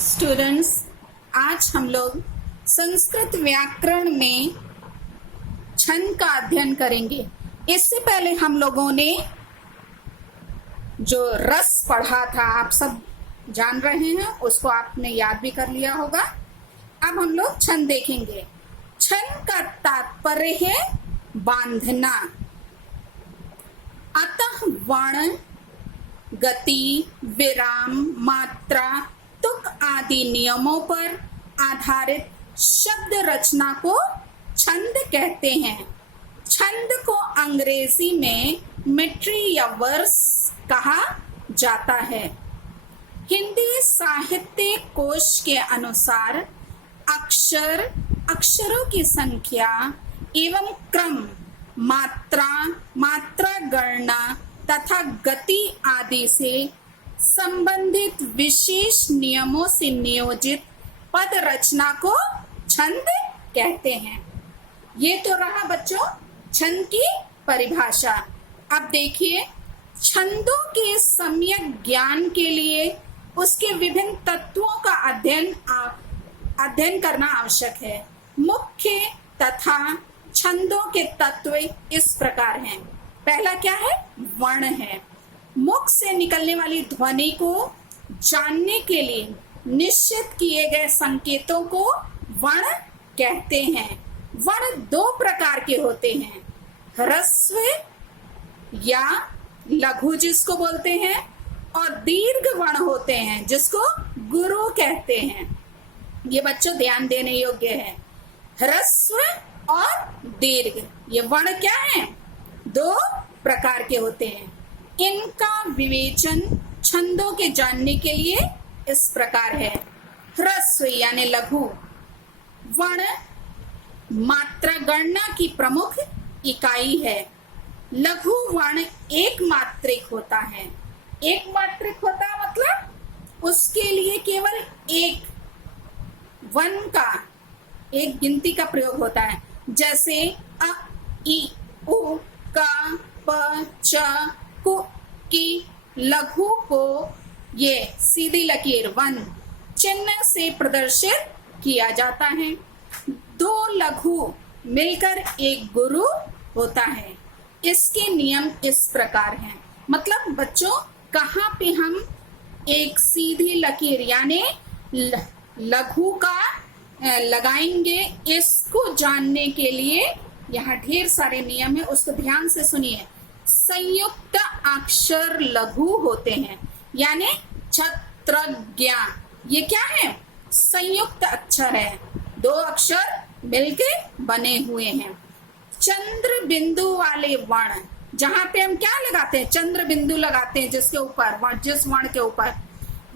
Students, आज हम लोग संस्कृत व्याकरण में छंद का अध्ययन करेंगे। इससे पहले हम लोगों ने जो रस पढ़ा था, आप सब जान रहे हैं, उसको आपने याद भी कर लिया होगा। अब हम लोग छंद देखेंगे। छंद का तात्पर्य है बांधना। अतः वर्ण, गति, विराम, मात्रा, तुक आदि नियमों पर आधारित शब्द रचना को छंद कहते हैं। छंद को अंग्रेजी में मेट्री या वर्स कहा जाता है। हिंदी साहित्य कोश के अनुसार अक्षर, अक्षरों की संख्या एवं क्रम, मात्रा, मात्रा गणना तथा गति आदि से संबंधित विशेष नियमों से नियोजित पद रचना को छंद कहते हैं। ये तो रहा बच्चों छंद की परिभाषा। अब देखिए, छंदों के सम्यक ज्ञान के लिए उसके विभिन्न तत्वों का अध्ययन करना आवश्यक है। मुख्य तथा छंदों के तत्व इस प्रकार हैं। पहला क्या है? वर्ण है। मुख से निकलने वाली ध्वनि को जानने के लिए निश्चित किए गए संकेतों को वर्ण कहते हैं। वर्ण दो प्रकार के होते हैं, ह्रस्व या लघु जिसको बोलते हैं, और दीर्घ वर्ण होते हैं जिसको गुरु कहते हैं। ये बच्चों ध्यान देने योग्य है। ह्रस्व और दीर्घ, ये वर्ण क्या है? दो प्रकार के होते हैं। इनका विवेचन छंदों के जानने के लिए इस प्रकार है। ह्रस्व यानी लघु वर्ण मात्रा गणना की प्रमुख इकाई है। लघु वर्ण एक मात्रिक होता है। एक मात्रिक होता मतलब उसके लिए केवल एक वन का, एक गिनती का प्रयोग होता है। जैसे अ, इ, उ, का, प, च, कु, की। लघु को ये सीधी लकीर वन चिन्ह से प्रदर्शित किया जाता है। दो लघु मिलकर एक गुरु होता है। इसके नियम इस प्रकार हैं। मतलब बच्चों, कहाँ पे हम एक सीधी लकीर यानी लघु का लगाएंगे, इसको जानने के लिए यहाँ ढेर सारे नियम है, उसको ध्यान से सुनिए। संयुक्त अक्षर लघु होते हैं, यानी छत्रज्ञ, ये क्या है? संयुक्त अक्षर है, दो अक्षर मिलके बने हुए हैं। चंद्र बिंदु वाले वर्ण, जहां पे हम क्या लगाते हैं? चंद्र बिंदु लगाते हैं जिसके ऊपर, जिस वर्ण के ऊपर,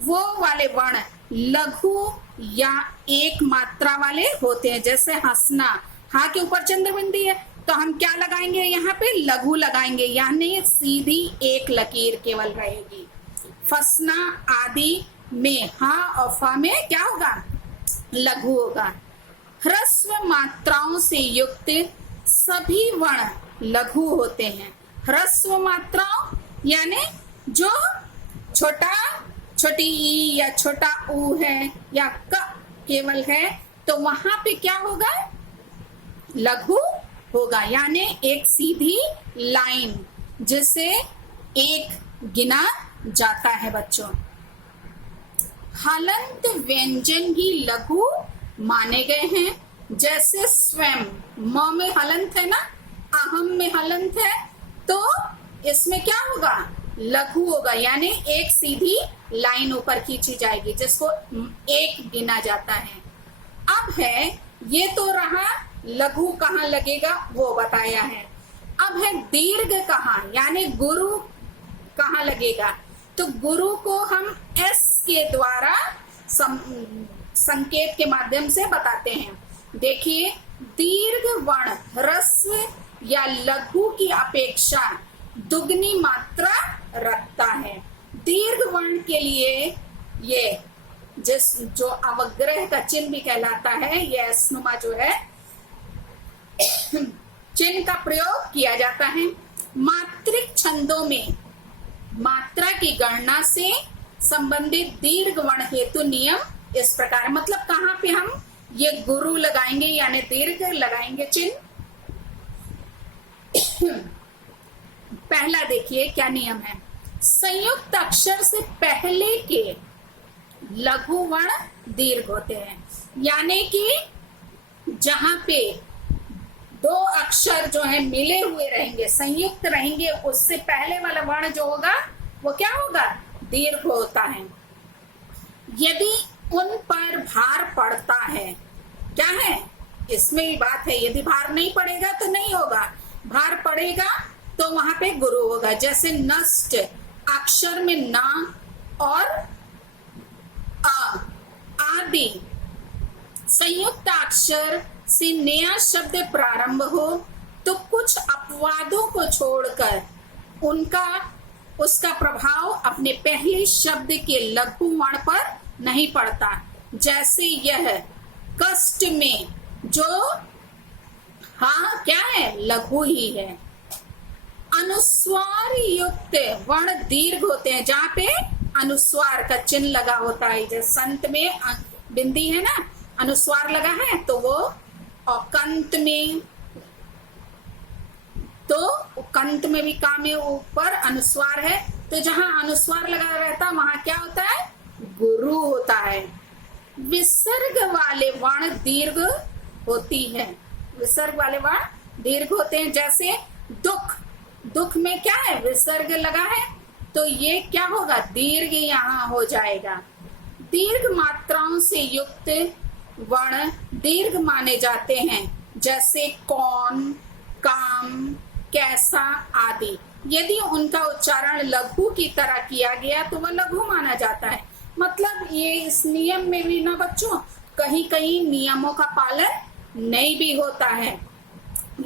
वो वाले वर्ण लघु या एक मात्रा वाले होते हैं। जैसे हंसना, हाँ के ऊपर चंद्र बिंदु है तो हम क्या लगाएंगे? यहाँ पे लघु लगाएंगे, यानी सीधी एक लकीर केवल रहेगी। फसना आदि में हाँ और फा में क्या होगा? लघु होगा। ह्रस्व मात्राओं से युक्त सभी वर्ण लघु होते हैं। ह्रस्व मात्राओं यानी जो छोटी ई या छोटा ऊ है या क केवल है, तो वहां पे क्या होगा? लघु होगा, यानी एक सीधी लाइन जिसे एक गिना जाता है। बच्चों, हलंत व्यंजन ही लघु माने गए हैं। जैसे स्वयं, म में हलंत है ना, अहम में हलंत है, तो इसमें क्या होगा? लघु होगा, यानी एक सीधी लाइन ऊपर खींची जाएगी जिसको एक गिना जाता है। अब है, ये तो रहा लघु कहाँ लगेगा वो बताया है। अब है दीर्घ कहाँ, यानी गुरु कहाँ लगेगा? तो गुरु को हम एस के द्वारा संकेत के माध्यम से बताते हैं। देखिए, दीर्घ वर्ण ह्रस्व या लघु की अपेक्षा दुगनी मात्रा रखता है। दीर्घ वर्ण के लिए ये जो अवग्रह का चिन्ह भी कहलाता है, ये एसनुमा जो है चिन्ह का प्रयोग किया जाता है। मात्रिक छंदों में मात्रा की गणना से संबंधित दीर्घ वर्ण हेतु नियम इस प्रकार, मतलब कहाँ पे हम ये गुरु लगाएंगे यानी दीर्घ लगाएंगे चिन्ह। पहला देखिए क्या नियम है, संयुक्त अक्षर से पहले के लघु वर्ण दीर्घ होते हैं, यानी कि जहां पे दो अक्षर जो है मिले हुए रहेंगे, संयुक्त रहेंगे, उससे पहले वाला वर्ण जो होगा वो क्या होगा, दीर्घ होता है। यदि उन पर भार पड़ता है, क्या है इसमें भी बात है, यदि भार नहीं पड़ेगा तो नहीं होगा, भार पड़ेगा तो वहां पे गुरु होगा। जैसे नष्ट अक्षर में ना और अ आदि संयुक्त अक्षर से नया शब्द प्रारंभ हो तो कुछ अपवादों को छोड़कर उसका प्रभाव अपने पहले शब्द के लघु वर्ण पर नहीं पड़ता। जैसे यह कष्ट में जो हाँ क्या है, लघु ही है। अनुस्वार युक्त वर्ण दीर्घ होते हैं, जहां पे अनुस्वार का चिन्ह लगा होता है, जैसे संत में बिंदी है ना, अनुस्वार लगा है तो वो, और कंत में तो कंत में भी का में ऊपर अनुस्वार है, तो जहां अनुस्वार लगा रहता वहां क्या होता है, गुरु होता है। विसर्ग वाले वर्ण दीर्घ होती है, विसर्ग वाले वर्ण दीर्घ होते हैं। जैसे दुख, दुख में क्या है, विसर्ग लगा है तो ये क्या होगा, दीर्घ यहाँ हो जाएगा। दीर्घ मात्राओं से युक्त वर्ण दीर्घ माने जाते हैं, जैसे कौन, काम, कैसा आदि। यदि उनका उच्चारण लघु की तरह किया गया तो वह लघु माना जाता है। मतलब ये इस नियम में भी ना बच्चों, कहीं कहीं नियमों का पालन नहीं भी होता है।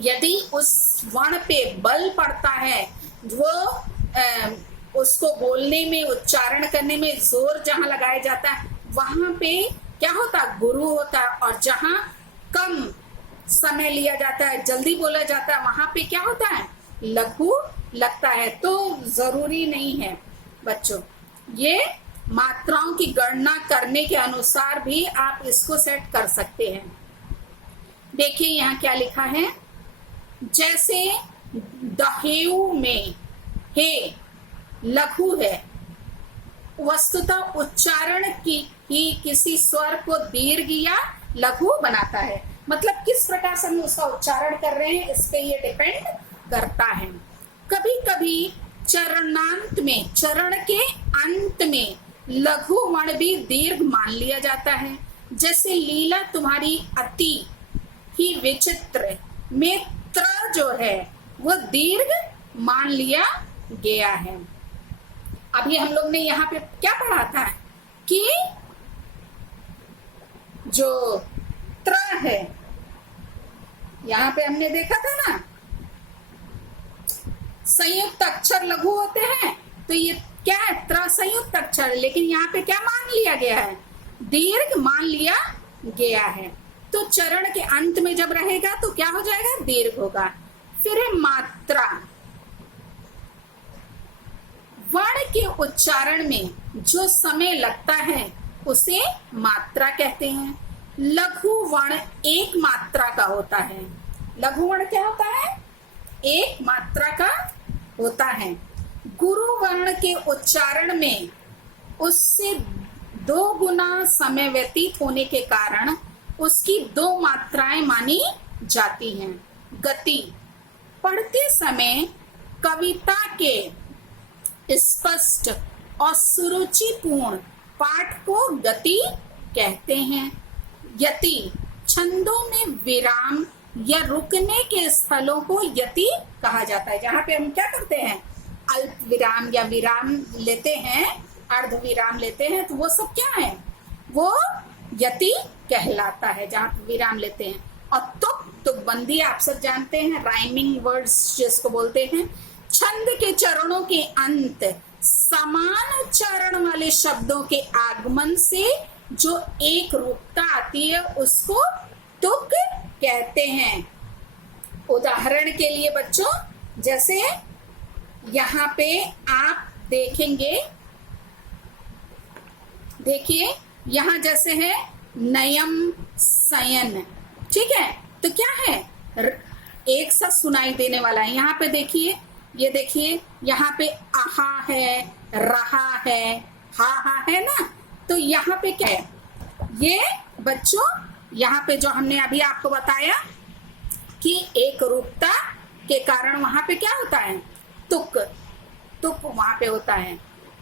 यदि उस वर्ण पे बल पड़ता है, वो उसको बोलने में, उच्चारण करने में जोर जहां लगाया जाता है वहां पे क्या होता है, गुरु होता है। और जहां कम समय लिया जाता है, जल्दी बोला जाता है, वहां पे क्या होता है, लघु लगता है। तो जरूरी नहीं है बच्चों, ये मात्राओं की गणना करने के अनुसार भी आप इसको सेट कर सकते हैं। देखिए यहाँ क्या लिखा है, जैसे दहेऊ में हे लघु है, वस्तुतः उच्चारण की ही किसी स्वर को दीर्घ या लघु बनाता है। मतलब किस प्रकार से हम उसका उच्चारण कर रहे हैं इस पे ये डिपेंड करता है। कभी कभी चरणांत में, चरण के अंत में लघु वर्ण भी दीर्घ मान लिया जाता है। जैसे लीला तुम्हारी अति ही विचित्र में त्र जो है वो दीर्घ मान लिया गया है। अभी हम लोग ने यहाँ पे क्या पढ़ा था कि जो त्र है, यहाँ पे हमने देखा था ना, संयुक्त अक्षर लघु होते हैं, तो ये क्या है, त्र संयुक्त अक्षर, लेकिन यहाँ पे क्या मान लिया गया है, दीर्घ मान लिया गया है। तो चरण के अंत में जब रहेगा तो क्या हो जाएगा, दीर्घ होगा। फिर है मात्रा, वर्ण के उच्चारण में जो समय लगता है उसे मात्रा कहते हैं। लघु वर्ण एक मात्रा का होता है। लघु वर्ण क्या होता है, एक मात्रा का होता है। गुरु वर्ण के उच्चारण में उससे 2 गुना समय व्यतीत होने के कारण उसकी 2 मात्राएं मानी जाती हैं। गति, पढ़ते समय कविता के स्पष्ट और सुरुचिपूर्ण पाठ को गति कहते हैं। यति, छंदों में विराम या रुकने के स्थलों को यति कहा जाता है। जहां पे हम क्या करते हैं, अल्प विराम या विराम लेते हैं, अर्ध विराम लेते हैं, तो वो सब क्या है, वो यति कहलाता है, जहां पे विराम लेते हैं। और तुकबंदी आप सब जानते हैं, राइमिंग वर्ड्स जिसको बोलते हैं। छंद के चरणों के अंत समान उच्चारण वाले शब्दों के आगमन से जो एक रूपता आती है उसको तुक कहते हैं। उदाहरण के लिए बच्चों, जैसे यहाँ पे आप देखेंगे, देखिए यहाँ जैसे है नयम सयन, ठीक है, तो क्या है, एक साथ सुनाई देने वाला है। यहाँ पे देखिए, ये देखिए यहाँ पे आहा है, रहा है, हा है ना, तो यहाँ पे क्या है, ये बच्चों यहाँ पे जो हमने अभी आपको बताया कि एक रूपता के कारण वहां पे क्या होता है, तुक, तुक वहां पे होता है।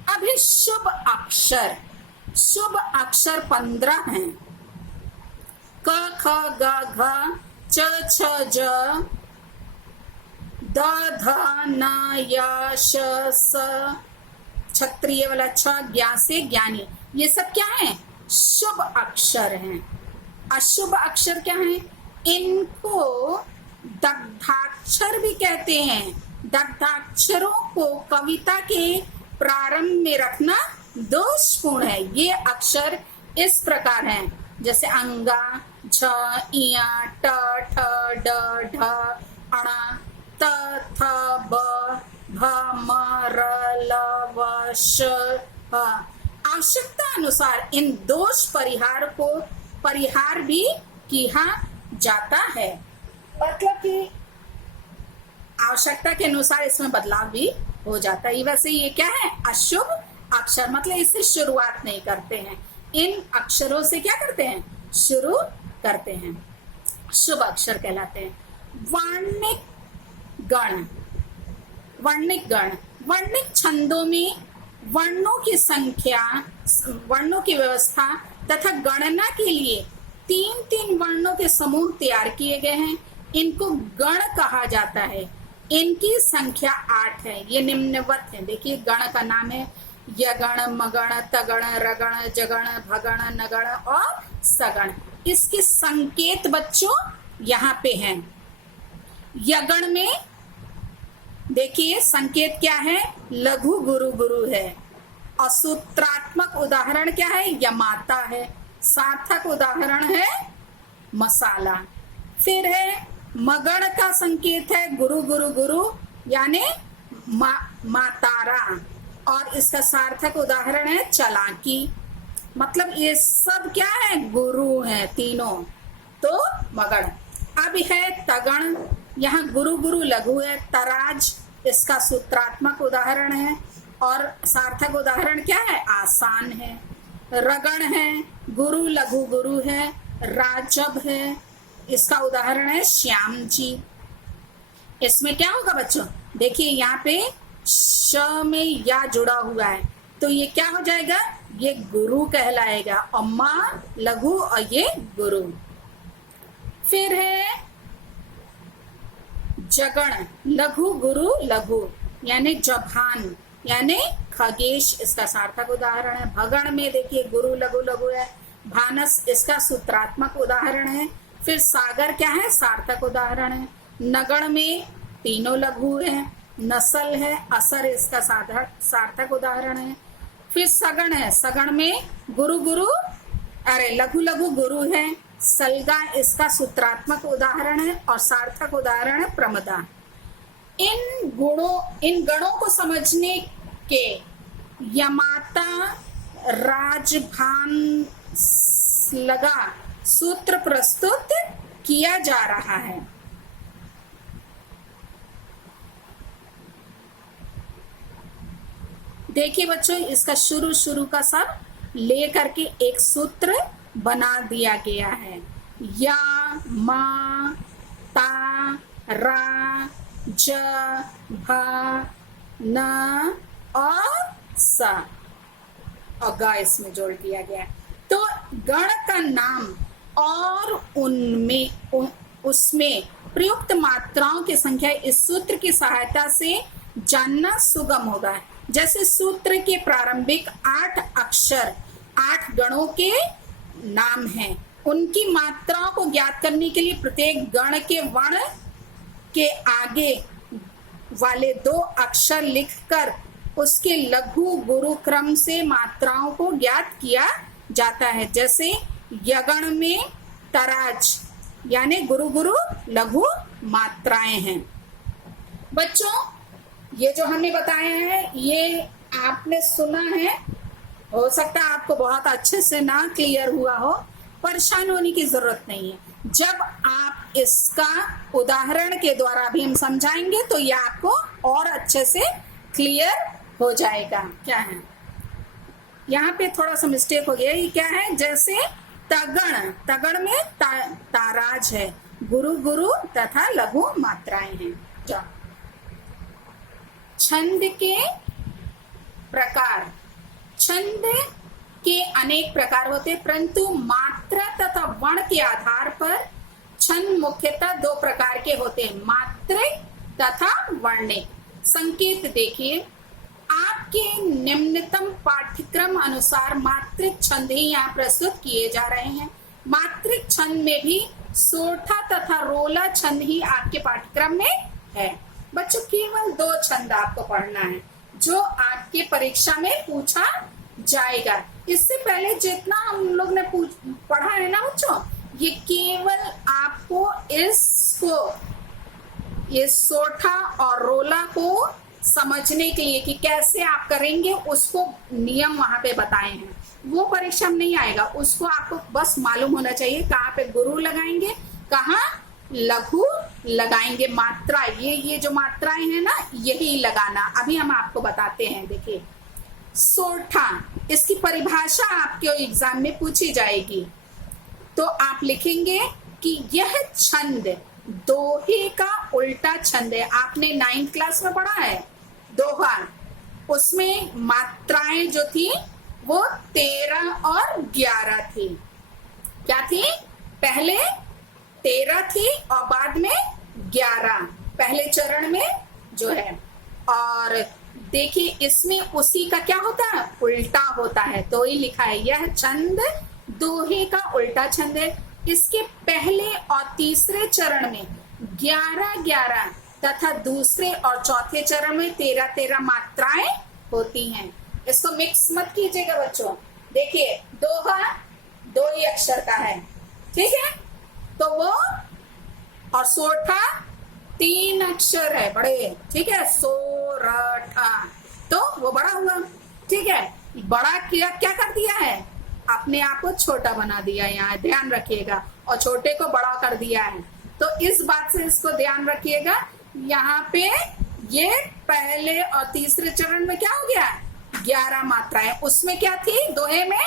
अभी शुभ अक्षर, शुभ अक्षर 15 हैं। क ख ग घ च छ ज द ध न य श स, क्षत्रिय वाला छ, ज्ञा से ज्ञानी, ये सब क्या है, शुभ अक्षर हैं। अशुभ अक्षर क्या है, इनको दग्धाक्षर भी कहते हैं। दग्धाक्षरों को कविता के प्रारंभ में रखना दोषपूर्ण है। ये अक्षर इस प्रकार हैं, जैसे अंगा, झ, इया, ट, ठ, ड, ढ, अण, त, थ, ब, भ, म, र, ल, व, श, ह। आवश्यकता अनुसार इन दोष परिहार भी किया जाता है। मतलब कि आवश्यकता के अनुसार इसमें बदलाव भी हो जाता है। वैसे ये क्या है, अशुभ अक्षर, मतलब इससे शुरुआत नहीं करते हैं, इन अक्षरों से क्या करते हैं, शुरू करते हैं, शुभ अक्षर कहलाते हैं। वर्णिक गण, वर्णिक गण, वर्णिक छंदों में वर्णों की संख्या, वर्णों की व्यवस्था तथा गणना के लिए 3-3 वर्णों के समूह तैयार किए गए हैं। इनको गण कहा जाता है। इनकी संख्या 8 है। ये निम्नवत है। देखिए गण का नाम है यगण, मगण, तगण, रगण, जगण, भगण, नगण और सगण। इसके संकेत बच्चों यहाँ पे हैं। यगण में देखिए संकेत क्या है, लघु गुरु गुरु है। और सूत्रात्मक उदाहरण क्या है, यमाता है। सार्थक उदाहरण है मसाला। फिर है मगण का संकेत है गुरु गुरु गुरु यानी मातारा, और इसका सार्थक उदाहरण है चलाकी। मतलब ये सब क्या है, गुरु है तीनों। तो मगण। अब है तगण, यहाँ गुरु गुरु लघु है। तराज इसका सूत्रात्मक उदाहरण है और सार्थक उदाहरण क्या है, आसान है। रगण है, गुरु लघु गुरु है। राजब है, इसका उदाहरण है श्याम जी। इसमें क्या होगा बच्चों, देखिए यहाँ पे श में या जुड़ा हुआ है तो ये क्या हो जाएगा, ये गुरु कहलाएगा। और माँ लघु और ये गुरु। फिर है जगण, लघु गुरु लघु यानी जभान यानी खगेश, इसका सार्थक उदाहरण है। भगण में देखिए गुरु लघु लघु है। भानस इसका सूत्रात्मक उदाहरण है। फिर सागर क्या है, सार्थक उदाहरण है। नगण में तीनों लघु है। नसल है, असर इसका सार्थक उदाहरण है। फिर सगण है, सगण में गुरु गुरु लघु लघु गुरु है। सलगा इसका सूत्रात्मक उदाहरण है और सार्थक उदाहरण है प्रमदा। इन गणों को समझने के यमाता राजभान लगा सूत्र प्रस्तुत किया जा रहा है। देखिए बच्चों, इसका शुरू का सब ले करके एक सूत्र बना दिया गया है। या, मा, ता, रा, ज, भा, न और सा और गा इसमें जोड़ दिया गया। तो गण का नाम और उसमें प्रयुक्त मात्राओं की संख्या इस सूत्र की सहायता से जानना सुगम होगा। जैसे सूत्र के प्रारंभिक 8 अक्षर 8 गणों के नाम हैं, उनकी मात्राओं को ज्ञात करने के लिए प्रत्येक गण के वर्ण के आगे वाले 2 अक्षर लिखकर उसके लघु गुरु क्रम से मात्राओं को ज्ञात किया जाता है। जैसे यगण में तराज यानी गुरु गुरु लघु मात्राएं हैं। बच्चों ये जो हमने बताया है ये आपने सुना है हो सकता है आपको बहुत अच्छे से ना क्लियर हुआ हो, परेशान होने की जरूरत नहीं है। जब आप इसका उदाहरण के द्वारा भी हम समझाएंगे तो ये आपको और अच्छे से क्लियर हो जाएगा। क्या है यहाँ पे थोड़ा सा मिस्टेक हो गया, ये क्या है, जैसे तगण, तगण में ताराज है, गुरु गुरु तथा लघु मात्राएं हैं। जाओ, छंद के प्रकार, छंद के अनेक प्रकार होते, परंतु मात्रा तथा वर्ण के आधार पर छंद मुख्यतः दो प्रकार के होते हैं, मात्रिक तथा वर्णिक। संकेत देखिए, आपके निम्नतम पाठ्यक्रम अनुसार मात्रिक छंद ही यहाँ प्रस्तुत किए जा रहे हैं। मात्रिक छंद में भी सोठा तथा रोला छंद ही आपके पाठ्यक्रम में है। बच्चों, केवल दो छंद आपको पढ़ना है जो आपके परीक्षा में पूछा जाएगा। इससे पहले जितना हम लोग ने पढ़ा है ना बच्चों, ये केवल आपको ये सोठा और रोला को समझने के लिए कि कैसे आप करेंगे, उसको नियम वहां पे बताए हैं। वो परीक्षा में नहीं आएगा, उसको आपको बस मालूम होना चाहिए कहाँ पे गुरु लगाएंगे, कहाँ लघु लगाएंगे। मात्रा, ये जो मात्राएं हैं ना, यही लगाना। अभी हम आपको बताते हैं। देखिए, सोठा, इसकी परिभाषा आपके एग्जाम में पूछी जाएगी तो आप लिखेंगे कि यह छंद दोहे का उल्टा छंद है। आपने 9th क्लास में पढ़ा है दोहा, उसमें मात्राएं जो थी वो 13 और 11 थी। क्या थी? पहले 13 थी और बाद में 11, पहले चरण में जो है। और देखिए, इसमें उसी का क्या होता है, उल्टा होता है। तो ही लिखा है, यह छंद दोहे का उल्टा छंद है। इसके पहले और तीसरे चरण में 11-11 तथा दूसरे और चौथे चरण में 13-13 मात्राएं होती हैं। इसको मिक्स मत कीजिएगा बच्चों। देखिए, दोहा 2 ही अक्षर का है, ठीक है, तो वो, और सोठा 3 अक्षर है बड़े, ठीक है, सोरठा, तो वो बड़ा हुआ, ठीक है। बड़ा क्या क्या कर दिया है, अपने आप को छोटा बना दिया, यहाँ ध्यान रखिएगा, और छोटे को बड़ा कर दिया है। तो इस बात से इसको ध्यान रखिएगा। यहाँ पे ये पहले और तीसरे चरण में क्या हो गया, 11 मात्राएं। उसमें क्या थी, दोहे में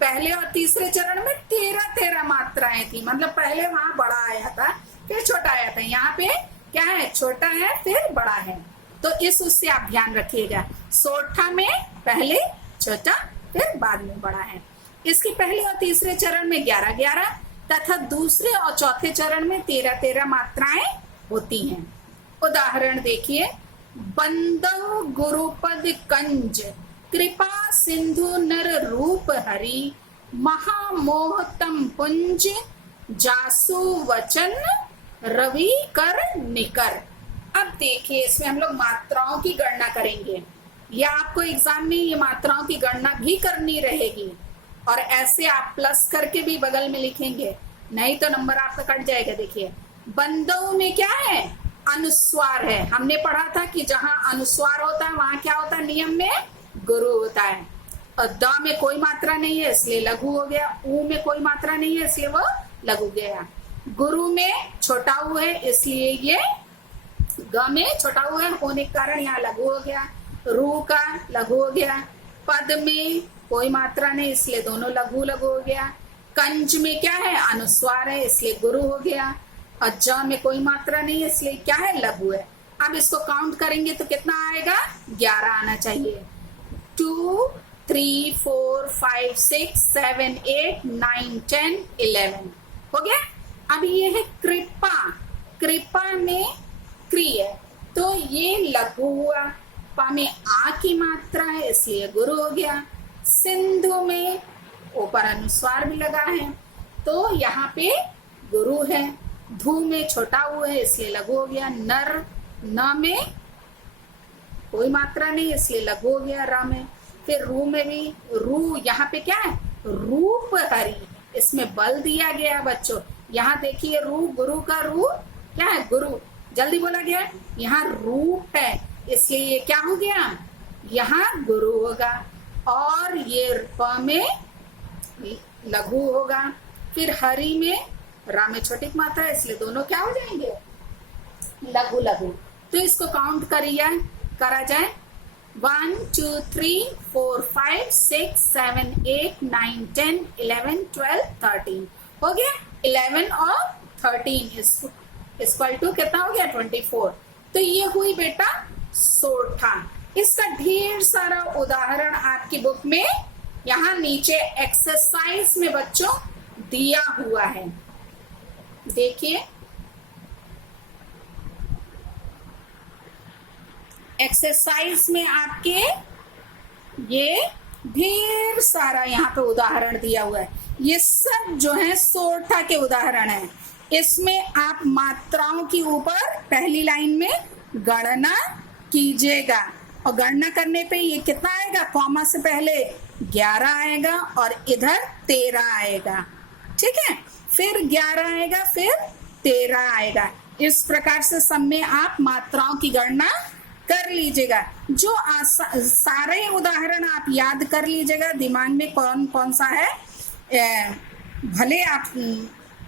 पहले और तीसरे चरण में 13-13 मात्राएं थी। मतलब पहले वहां बड़ा आया था, फिर छोटा आया था। यहाँ पे क्या है, छोटा है फिर बड़ा है। तो इस उससे आप ध्यान रखिएगा। सोठा में पहले छोटा फिर बाद में बड़ा है। इसके पहले और तीसरे चरण में 11-11 तथा दूसरे और चौथे चरण में 13-13 मात्राएं होती हैं। उदाहरण देखिए, बंदव गुरुपद कंज, कृपा सिंधु नर रूप हरि, महामोहतम पुंज, जासु वचन रवि कर निकर। अब देखिए, इसमें हम लोग मात्राओं की गणना करेंगे। या आपको एग्जाम में ये मात्राओं की गणना भी करनी रहेगी, और ऐसे आप प्लस करके भी बगल में लिखेंगे, नहीं तो नंबर आपका कट जाएगा। देखिए, बंदों में क्या है, अनुस्वार है। हमने पढ़ा था कि जहां अनुस्वार होता है वहां क्या होता है, नियम में गुरु होता है। और द में कोई मात्रा नहीं है इसलिए लघु हो गया, ऊ में कोई मात्रा नहीं है इसलिए वो लघु गया। गुरु में छोटा ऊ है इसलिए ये ग में छोटा ऊ है होने के कारण यहाँ लघु हो गया। रू का लघु हो गया। पद में कोई मात्रा नहीं इसलिए दोनों लघु लघु हो गया। कंज में क्या है, अनुस्वार है इसलिए गुरु हो गया। और ज में कोई मात्रा नहीं है इसलिए क्या है, लघु है। अब इसको काउंट करेंगे तो कितना आएगा, 11 आना चाहिए। 2, 3, 4, 5, 6, 7, 8, 9, 10, 11 हो गया। अब ये है कृपा। कृपा में क्री है तो ये लघु हुआ। पा में आ की मात्रा है इसलिए गुरु हो गया। सिंधु में ऊपर अनुस्वार भी लगा है तो यहाँ पे गुरु है। धू में छोटा हुआ है इसलिए लघु हो गया। नर, न में कोई मात्रा नहीं इसलिए लघु हो गया। रा में, फिर रू में भी, रू यहाँ पे क्या है, रूप हरि, इसमें बल दिया गया बच्चों। यहाँ देखिए रू, गुरु का रू क्या है, गुरु, जल्दी बोला गया। यहाँ रूप है इसलिए ये क्या हो गया, यहाँ गुरु होगा। और ये प में लघु होगा, फिर हरि में रा में छोटी मात्रा है, इसलिए दोनों क्या हो जाएंगे, लघु लघु। तो इसको काउंट करा जाए 1 2 3 4 5 6 7 8 9 10 11 12 13 हो गया। 11 और 13 इक्वल टू कितना हो गया, 24। तो ये हुई बेटा सोठा। इसका ढेर सारा उदाहरण आपकी बुक में यहाँ नीचे एक्सरसाइज में बच्चों दिया हुआ है, देखिए एक्सरसाइज में आपके ये ढेर सारा यहाँ पे उदाहरण दिया हुआ है। ये सब जो है सोठा के उदाहरण है। इसमें आप मात्राओं की ऊपर पहली लाइन में गणना कीजिएगा, और गणना करने पे ये कितना आएगा, कॉमा से पहले 11 आएगा और इधर 13 आएगा, ठीक है, फिर 11 आएगा, फिर 13 आएगा। इस प्रकार से सब में आप मात्राओं की गणना कर लीजिएगा। जो सारे उदाहरण आप याद कर लीजिएगा, दिमाग में कौन कौन सा है, भले आप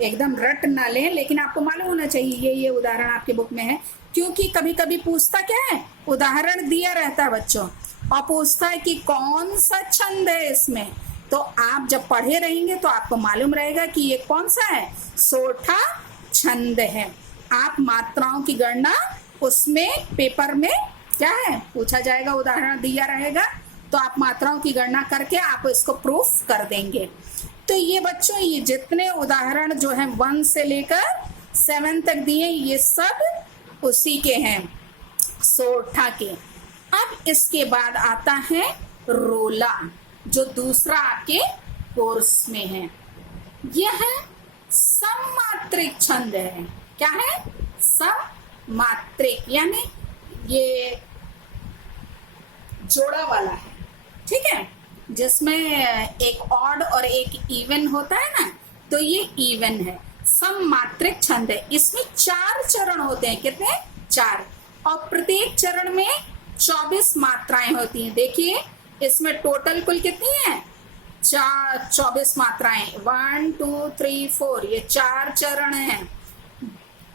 एकदम रट ना लें, लेकिन आपको मालूम होना चाहिए ये उदाहरण आपके बुक में है, क्योंकि कभी कभी पूछता क्या है, उदाहरण दिया रहता है बच्चों और पूछता है कि कौन सा छंद है इसमें। तो आप जब पढ़े रहेंगे तो आपको मालूम रहेगा कि ये कौन सा है, सोठा छंद है। आप मात्राओं की गणना उसमें पेपर में क्या है पूछा जाएगा, उदाहरण दिया रहेगा, तो आप मात्राओं की गणना करके आप इसको प्रूफ कर देंगे। तो ये बच्चों ये जितने उदाहरण जो है 1 से लेकर 7 तक दिए, ये सब उसी के हैं, सोठा के। अब इसके बाद आता है रोला, जो दूसरा आपके कोर्स में है। यह सममात्रिक छंद है। क्या है, सममात्रिक, यानी ये जोड़ा वाला है, ठीक है, जिसमें एक ऑड और एक इवन होता है ना, तो ये इवन है, सममात्रिक छंद है। इसमें 4 चरण होते हैं, कितने, 4, और प्रत्येक चरण में 24 मात्राएं होती हैं। देखिए इसमें टोटल कुल कितनी है, 24 मात्राएं, 1 2 3 4, ये 4 चरण हैं।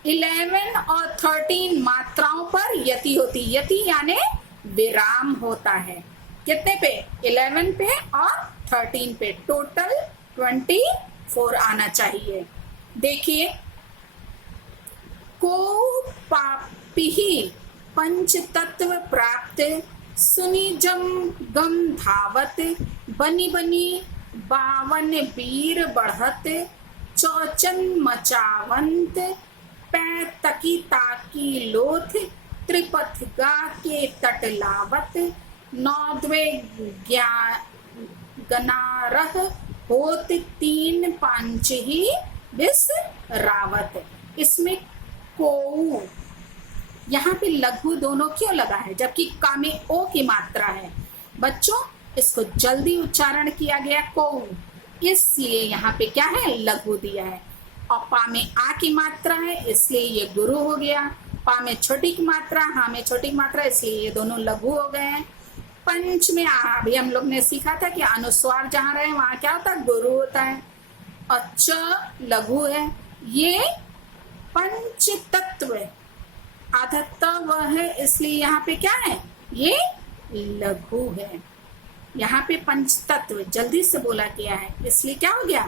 11 और 13 मात्राओं पर यति होती, यति यानी विराम होता है, कितने पे, 11 पे और 13 पे, टोटल 24 आना चाहिए। देखिए, को पापी पंच तत्व प्राप्त, सुनी जम गम धावत, बनी बनी 52 वीर बढ़त, चौचन मचावंत, पै तकी ताकी लोथ, त्रिपथ गा के तट लावत, नौद्वे गनारह होत, 3 पांच ही बिस रावत। इसमें कोऊ, यहाँ पे लघु दोनों क्यों लगा है, जबकि का में ओ की मात्रा है बच्चों, इसको जल्दी उच्चारण किया गया कोऊ, इसलिए यहाँ पे क्या है, लघु दिया है। और पा में आ की मात्रा है, इसलिए ये गुरु हो गया। पा में छोटी की मात्रा, हा में छोटी की मात्रा, इसलिए ये दोनों लघु हो गए हैं। पंच में अभी हम लोग ने सीखा था कि अनुस्वार जहां रहे वहां क्या होता है, गुरु होता है, और च लघु है। ये पंच तत्व आधा वह है, इसलिए यहाँ पे क्या है, ये लघु है। यहाँ पे पंच तत्व जल्दी से बोला गया है, इसलिए क्या हो गया,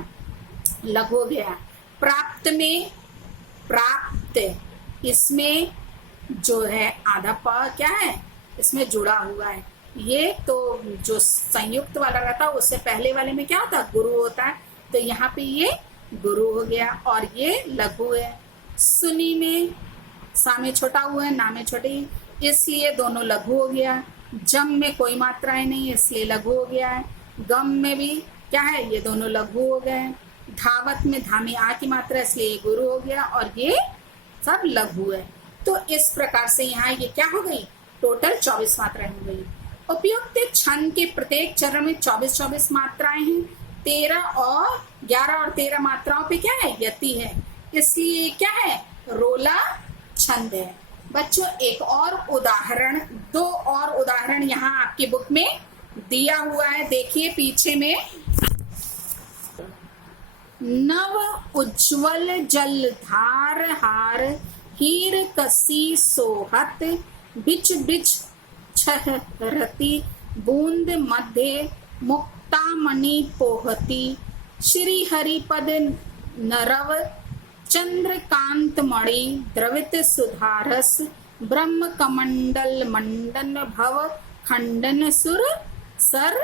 लघु हो गया। प्राप्त में प्राप्त, इसमें जो है आधा प क्या है, इसमें जुड़ा हुआ है। ये तो जो संयुक्त वाला रहता है उससे पहले वाले में क्या होता है, गुरु होता है, तो यहाँ पे ये गुरु हो गया और ये लघु है। सुनी में सा में छोटा हुआ है, ना में छोटी, इसलिए दोनों लघु हो गया। जम में कोई मात्राएं नहीं, इसलिए लघु हो गया है। गम में भी क्या है, ये दोनों लघु हो गए। धावत में धा में आ की मात्रा, इसलिए ये गुरु हो गया और ये सब लघु है। तो इस प्रकार से यहाँ ये क्या हो गई, टोटल 24 मात्राएं हो गई। उपयुक्त छंद के प्रत्येक चरण में 24 मात्राएं हैं। 11 और 13 मात्राओं पे क्या है, यति है, इसलिए क्या है, रोला छंद है। बच्चों एक और उदाहरण, 2 और उदाहरण यहाँ आपकी बुक में दिया हुआ है, देखिए पीछे में, नव उज्ज्वल जलधार हार हीर कसी सोहत बिच बिच छहरती बूंद मध्य मुक्तामणि पोहती श्री हरिपद नरव चंद्रकांत मणि द्रवित सुधारस ब्रह्म कमंडल मंडन भव खंडन सुर सर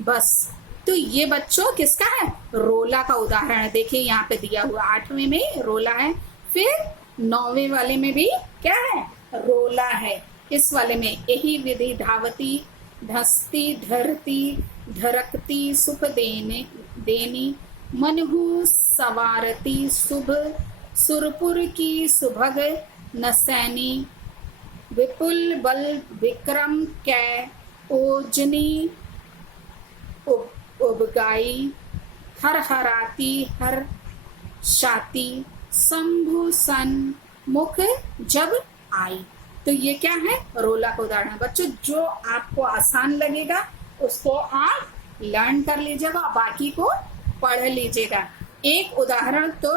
बस। तो ये बच्चों किसका है? रोला का उदाहरण है। देखिए यहाँ पे दिया हुआ 8वें में रोला है, फिर 9वें वाले में भी क्या है? रोला है। इस वाले में यही विधि धावती धसती धरती धरकती सुख देनी मनहु सवारती शुभ सुरपुर की सुभग नसैनी विपुल बल विक्रम कै ओजनी उबगाई हर हराती हर शाती शंभु सन मुख जब आई। तो ये क्या है? रोला का उदाहरण है। बच्चों जो आपको आसान लगेगा उसको आप लर्न कर लीजिएगा, बाकी को पढ़ लीजिएगा। एक उदाहरण तो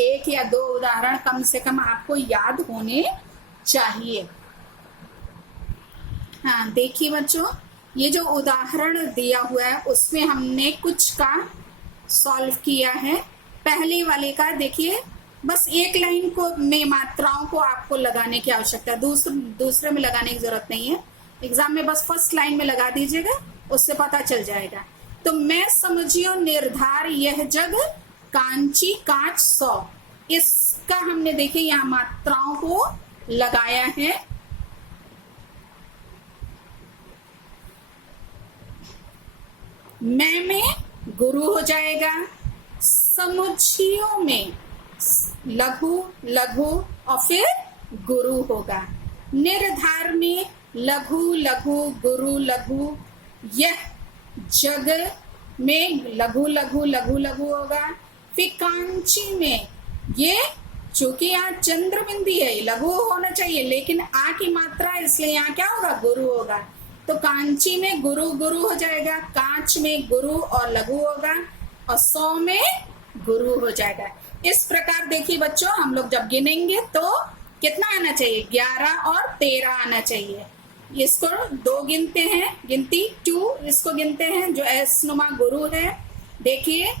1 या 2 उदाहरण कम से कम आपको याद होने चाहिए। हाँ देखिए बच्चों, ये जो उदाहरण दिया हुआ है उसमें हमने कुछ का सॉल्व किया है। पहले वाले का देखिए, बस एक लाइन को में मात्राओं को आपको लगाने की आवश्यकता है, दूसरे में लगाने की जरूरत नहीं है। एग्जाम में बस फर्स्ट लाइन में लगा दीजिएगा, उससे पता चल जाएगा। तो मैं समझियो निर्धार यह जग कांची कांच 100, इसका हमने देखिए यहाँ मात्राओं को लगाया है। मैं में गुरु हो जाएगा, समुच्चयों में लघु लघु और फिर गुरु होगा, निर्धार में लघु लघु गुरु लघु, यह जग में लघु लघु लघु लघु होगा। फिर कांची में ये चूंकि यहाँ चंद्र बिंदी है लघु होना चाहिए, लेकिन आ की मात्रा इसलिए यहाँ क्या होगा? गुरु होगा। तो कांची में गुरु गुरु हो जाएगा, कांच में गुरु और लघु होगा, और 100 में गुरु हो जाएगा। इस प्रकार देखिए बच्चों, हम लोग जब गिनेंगे तो कितना आना चाहिए? 11 और 13 आना चाहिए। इसको 2 गिनते हैं, गिनती 2 इसको गिनते हैं जो एस नुमा गुरु है। देखिए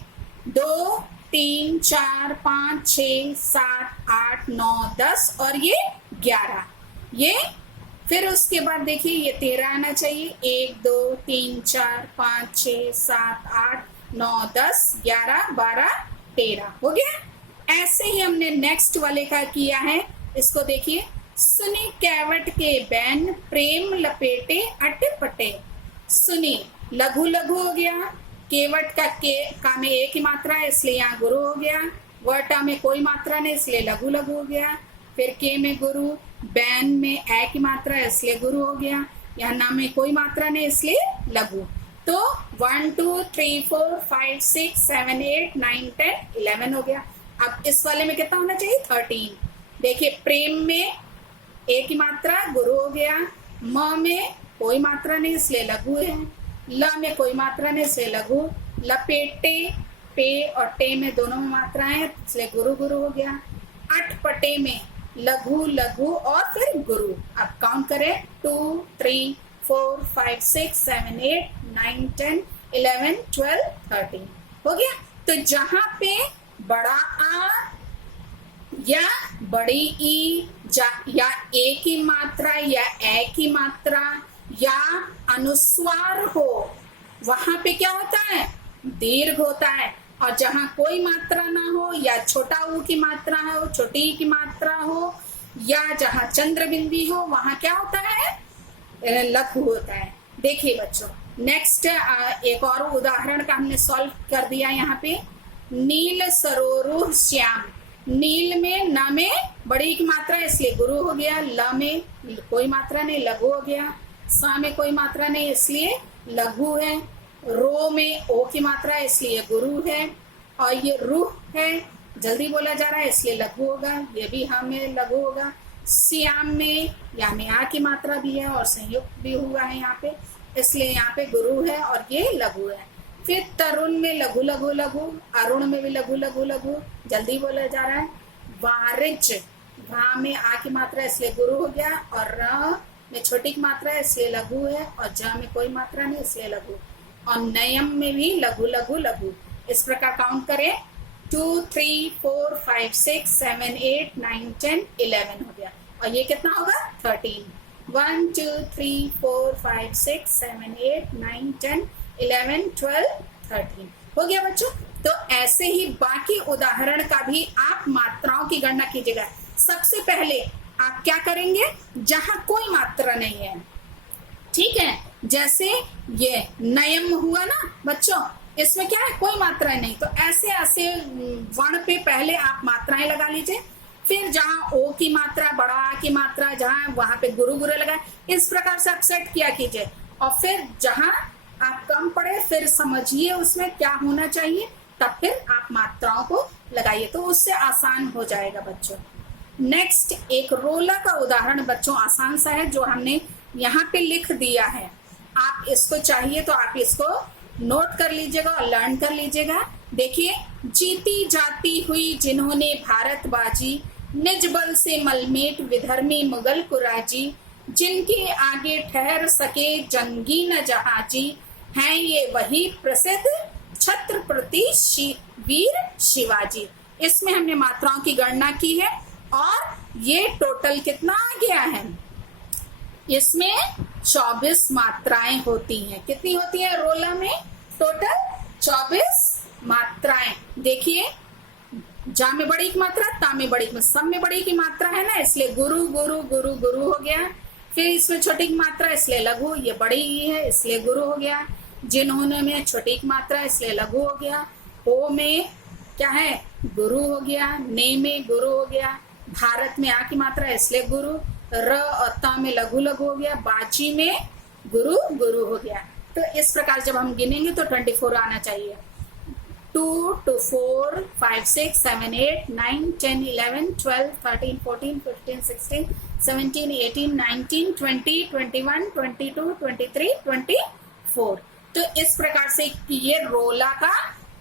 2 3 4 5 6 7 8 9 10 और ये 11, ये फिर उसके बाद देखिए ये 13 आना चाहिए। 1 2 3 4 5 6 7 8 9 10 11 12 13 हो गया। ऐसे ही हमने नेक्स्ट वाले का किया है। इसको देखिए, सुनी कैवट के बैन प्रेम लपेटे अटे पटे। सुनी लघु लघु हो गया, केवट का के का में एक ही मात्रा है इसलिए यहाँ गुरु हो गया, वटा में कोई मात्रा नहीं इसलिए लघु लघु हो गया। फिर के में गुरु, बैन में ए की मात्रा है इसलिए गुरु हो गया, यहाँ ना में कोई मात्रा नहीं इसलिए लघु। तो 1 2 3 4 5 6 7 8 9 10 11 हो गया। अब इस वाले में कितना होना चाहिए? 13। देखिए प्रेम में एक ही मात्रा गुरु हो गया, म में कोई मात्रा नहीं इसलिए लघु है, ल में कोई मात्रा नहीं इसलिए लघु, लपेटे पे और टे में दोनों में मात्रा है इसलिए गुरु गुरु हो गया। अटपटे में लघु लघु और फिर गुरु। अब काउंट करें 2 3 4 5 6 7 8 9 10 11 12 13 हो गया। तो जहां पे बड़ा आ या बड़ी ई या ए की मात्रा या ए की मात्रा या अनुस्वार हो, वहां पे क्या होता है? दीर्घ होता है। और जहां कोई मात्रा ना हो या छोटा ऊ की मात्रा हो, छोटी ई की मात्रा हो, या जहां चंद्र बिंदी हो, वहां क्या होता है? लघु होता है। देखिए बच्चों, नेक्स्ट एक और उदाहरण का हमने सॉल्व कर दिया। यहाँ पे नील सरोरुह श्याम, नील में न में बड़ी की मात्रा है इसलिए गुरु हो गया, ल में कोई मात्रा नहीं लघु हो गया, सा में कोई मात्रा नहीं इसलिए लघु है, रो में ओ की मात्रा है इसलिए गुरु है, और ये रूह है जल्दी बोला जा रहा है इसलिए लघु होगा, ये भी हमें लघु होगा। श्याम में या में आ की मात्रा भी है और संयुक्त भी हुआ है यहाँ पे, इसलिए यहाँ पे गुरु है और ये लघु है। फिर तरुण में लघु लघु लघु, अरुण में भी लघु लघु लघु, जल्दी बोला जा रहा है। वारिच, भा में आ की मात्रा इसलिए गुरु हो गया, और र में छोटी की मात्रा है इसलिए लघु है, और ज में कोई मात्रा नहीं इसलिए लघु, और नयम में भी लघु लघु लघु। इस प्रकार काउंट करें, 2 3 4 5 6 7 8 9 10 11 हो गया, और ये कितना होगा 13। 1 2 3 4 5 6 7 8 9 10 11 12 13 हो गया बच्चों। तो ऐसे ही बाकी उदाहरण का भी आप मात्राओं की गणना कीजिएगा। सबसे पहले आप क्या करेंगे, जहां कोई मात्रा नहीं है, ठीक है, जैसे ये नयम हुआ ना बच्चों, इसमें क्या है, कोई मात्रा नहीं, तो ऐसे ऐसे वर्ण पे पहले आप मात्राएं लगा लीजिए। फिर जहां ओ की मात्रा, बड़ा आ की मात्रा जहां, वहां पे गुरु गुरु लगाए। इस प्रकार से आप सेट किया कीजिए, और फिर जहां आप कम पड़े फिर समझिए उसमें क्या होना चाहिए, तब फिर आप मात्राओं को लगाइए, तो उससे आसान हो जाएगा बच्चों। नेक्स्ट एक रोला का उदाहरण बच्चों आसान सा है, जो हमने यहाँ पे लिख दिया है। आप इसको चाहिए तो आप इसको नोट कर लीजिएगा और लर्न कर लीजिएगा। देखिए, जीती जाती हुई जिन्होंने भारत बाजी, निज बल से मलमेट विधर्मी मुगल कुराजी, जिनके आगे ठहर सके जंगी न जहाजी, हैं ये वही प्रसिद्ध छत्रपति वीर शिवाजी। इसमें हमने मात्राओं की गणना की है, और ये टोटल कितना आ गया है, इसमें 24 मात्राएं होती हैं। कितनी होती है रोला में, टोटल 24 मात्राएं। देखिए, जा में बड़ी की मात्रा, ता में बड़ी की, सब में बड़ी की मात्रा है ना, इसलिए गुरु गुरु गुरु गुरु हो गया। फिर इसमें छोटी की मात्रा इसलिए लघु, ये बड़ी ही है इसलिए गुरु हो गया। जिन्होंने में छोटी की मात्रा इसलिए लघु हो गया। ओ में क्या है, गुरु हो गया। ने में गुरु हो गया। भारत में आ की मात्रा इसलिए गुरु। र और ता में लघु लघु हो गया। बाची में गुरु गुरु हो गया। तो इस प्रकार जब हम गिनेंगे तो 24 आना चाहिए। 2 to 4 5 6 7 8 9 10 11 12 13 14 15 16 17 18 19 20 21 22 23 24। तो इस प्रकार से ये रोला का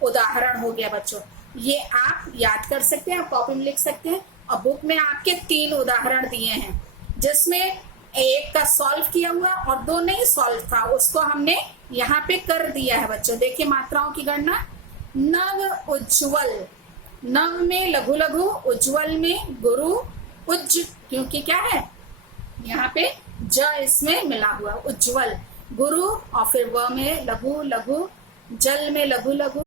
उदाहरण हो गया बच्चों। ये आप याद कर सकते हैं, कॉपी में लिख सकते हैं। और बुक में आपके 3 उदाहरण दिए हैं, जिसमें एक का सॉल्व किया हुआ और 2 नहीं सॉल्व था, उसको हमने यहाँ पे कर दिया है बच्चों। देखिए मात्राओं की गणना। नव उज्ज्वल, नव में लघु लघु, उज्ज्वल में गुरु, उज्ज क्योंकि क्या है यहाँ पे ज इसमें मिला हुआ, उज्ज्वल गुरु, और फिर व में लघु लघु, जल में लघु लघु,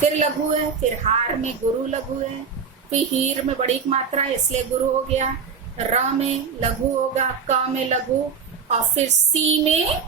फिर लघु है, फिर हार में गुरु लघु है, फिर हीर में बड़ी मात्रा है इसलिए गुरु हो गया। र में लघु होगा, क में लघु, और फिर सी में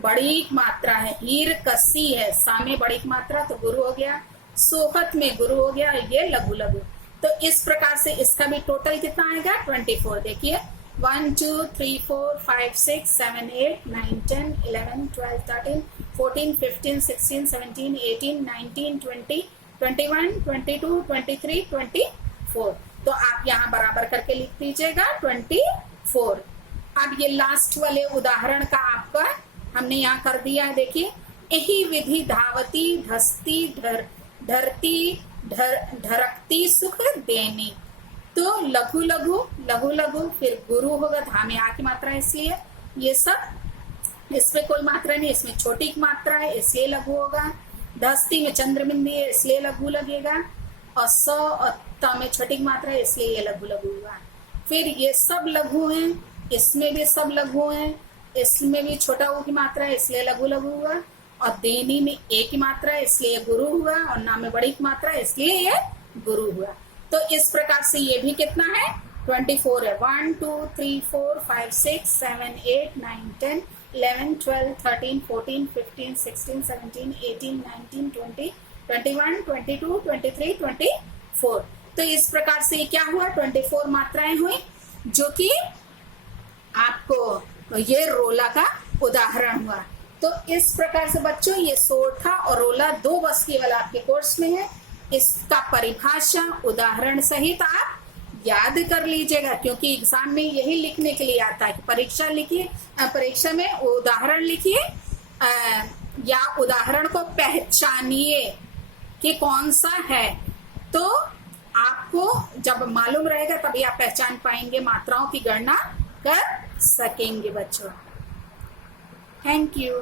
बड़ी मात्रा है, हीर कसी है, सा में बड़ी मात्रा तो गुरु हो गया। सोहत में गुरु हो गया, ये लघु लघु। तो इस प्रकार से इसका भी टोटल कितना आएगा 24। देखिए 1 2 3 4 5 6 7 8 9 10 11 12 13 14 15 16 17 18 19 20 21 22 23 24। तो आप यहाँ बराबर करके लिख दीजिएगा 24। अब ये लास्ट वाले उदाहरण का आपका हमने यहाँ कर दिया है। देखिए, यही विधि धावती धसती धरती ढरकती सुख देनी। तो लघु लघु लघु लघु, फिर गुरु होगा, धा में आ की मात्रा है इसलिए ये सब, इसमें कोई मात्रा नहीं, इसमें छोटी की मात्रा है इसलिए लघु होगा। धस्ती में चंद्र बिंदी है इसलिए लघु लगेगा, और स और त में छोटी की मात्रा है इसलिए ये लघु लघु हुआ। फिर ये सब लघु हैं, इसमें भी सब लघु हैं, इसमें भी छोटा ऊ की मात्रा है इसलिए लघु लघु हुआ, और देनी में ए की मात्रा है इसलिए गुरु हुआ, और ना में बड़ी की मात्रा है इसलिए ये गुरु हुआ। तो इस प्रकार से ये भी कितना है 24 है। 1 2 3 4 5 6 7 8 9 10 11 12 13 14 15 16 17 18 19 20 21 22 23 24। तो इस प्रकार से क्या हुआ 24 मात्राएं हुई, जो कि आपको ये रोला का उदाहरण हुआ। तो इस प्रकार से बच्चों ये सोरठा और रोला 2 वर्ष केवल आपके कोर्स में है। इसका परिभाषा उदाहरण सहित आप याद कर लीजिएगा, क्योंकि एग्जाम में यही लिखने के लिए आता है कि परीक्षा लिखिए, परीक्षा में उदाहरण लिखिए या उदाहरण को पहचानिए कि कौन सा है। तो आपको जब मालूम रहेगा तभी आप पहचान पाएंगे, मात्राओं की गणना कर सकेंगे बच्चों। Thank you.